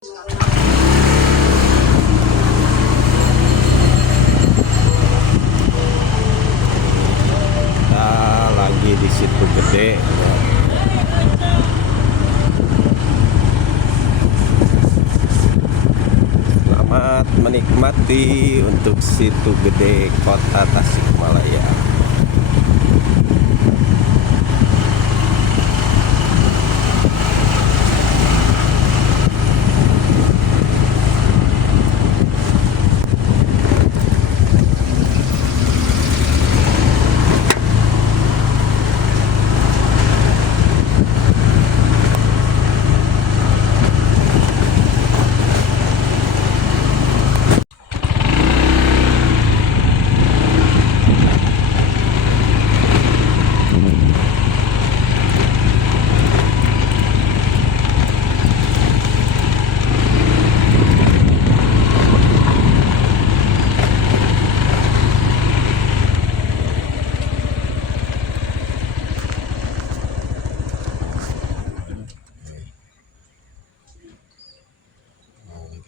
Kita lagi di Situ Gede. Selamat menikmati untuk Situ Gede, Kota Tasikmalaya.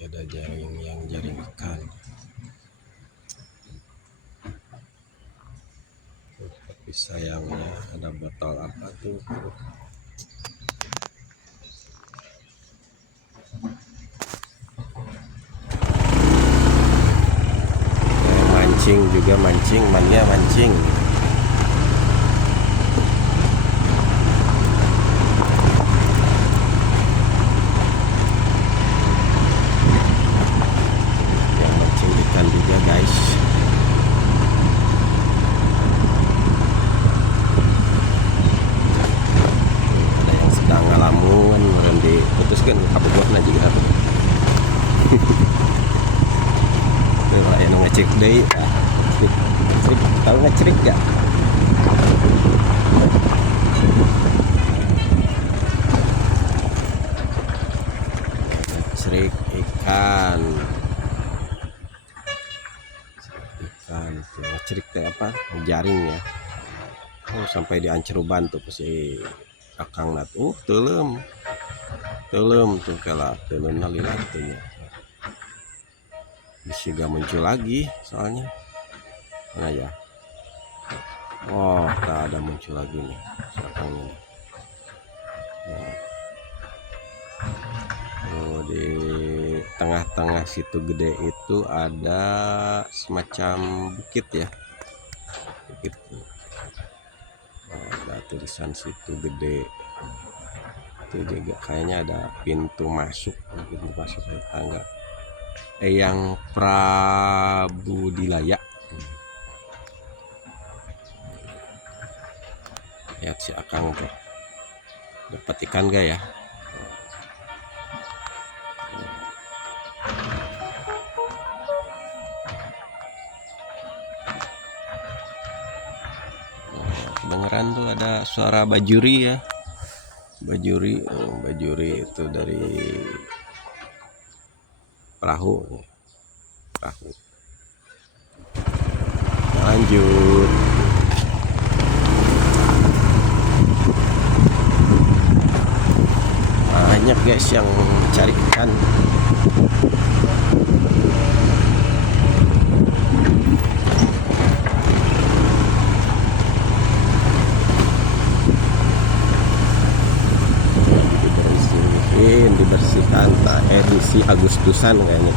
Ada jaring ikan. Tapi sayangnya ada botol apa tuh? Mancing juga mancing, mania mancing. Juga guys, ada yang sedang ngalamun meren diputuskan kabogohna juga lah yang ngecek deh. Tahu ngecerik gak? Ngecerik ikan. Itu ngecerik teh apa? Jaring ya. Oh, sampai di Anceruban tuh si akang nat. Teuleum tuh kala teuleum nalila tuh ya. Bisa gak muncul lagi soalnya. Mana ya? Oh, tak ada muncul lagi nih si akang ini. Nah. Oh, di tengah-tengah Situ Gede itu ada semacam bukit ya, bukit. Ada tulisan Situ Gede. Itu juga kayaknya ada pintu masuk kayak tangga Eyang Prabudilaya. Lihat si akang tuh dapat ikan gak ya? Kedengeran tuh ada suara bajuri ya. Bajuri itu dari perahu. Lanjut. Banyak guys yang cari ikan. Dibersihkan edisi Agustusan kayaknya.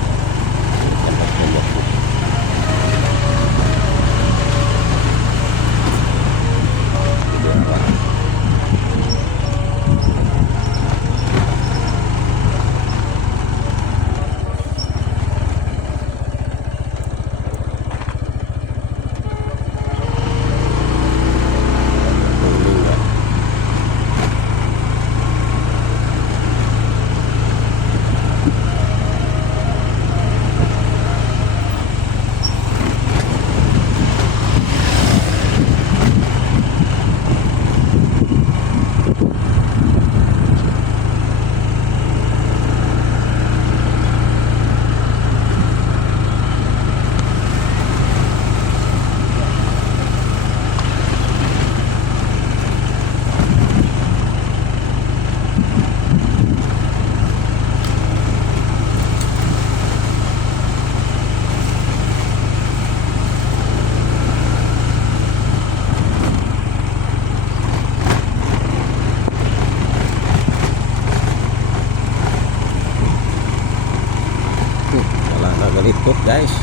ngeliput guys.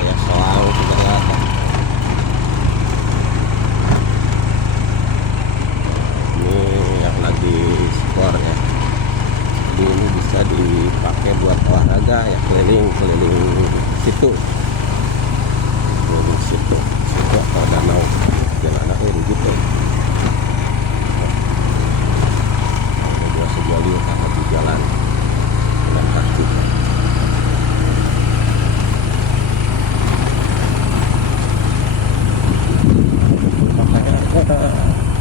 Ya selang segala. Ini yang lagi skor ya. Jadi ini bisa dipakai buat olahraga ya, keliling situ. Keliling situ atau danau. Jalan gitu. Dua sejali di jalan dengan kaki.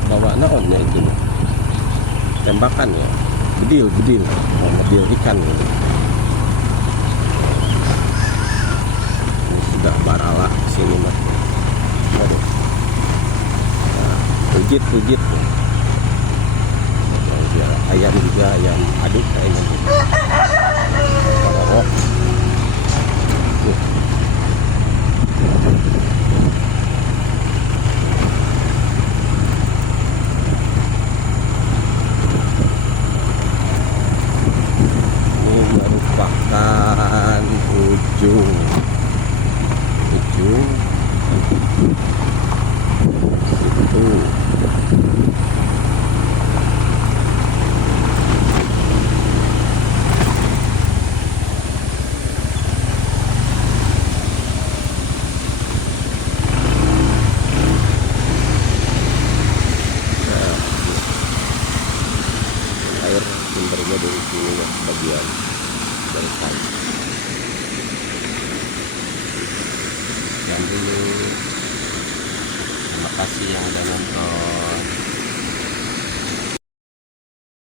Bawa naon ya itu tembakan ya, bedil ikan gitu. Ini sudah barala sini mah. Aduh. Nah, pujit ayam juga, ayam aduk kayaknya. Parok. Ini merupakan ujung situ. Air sumbernya dari sini ya, sebagian dari kali. Dan dulu terima kasih yang udah nonton.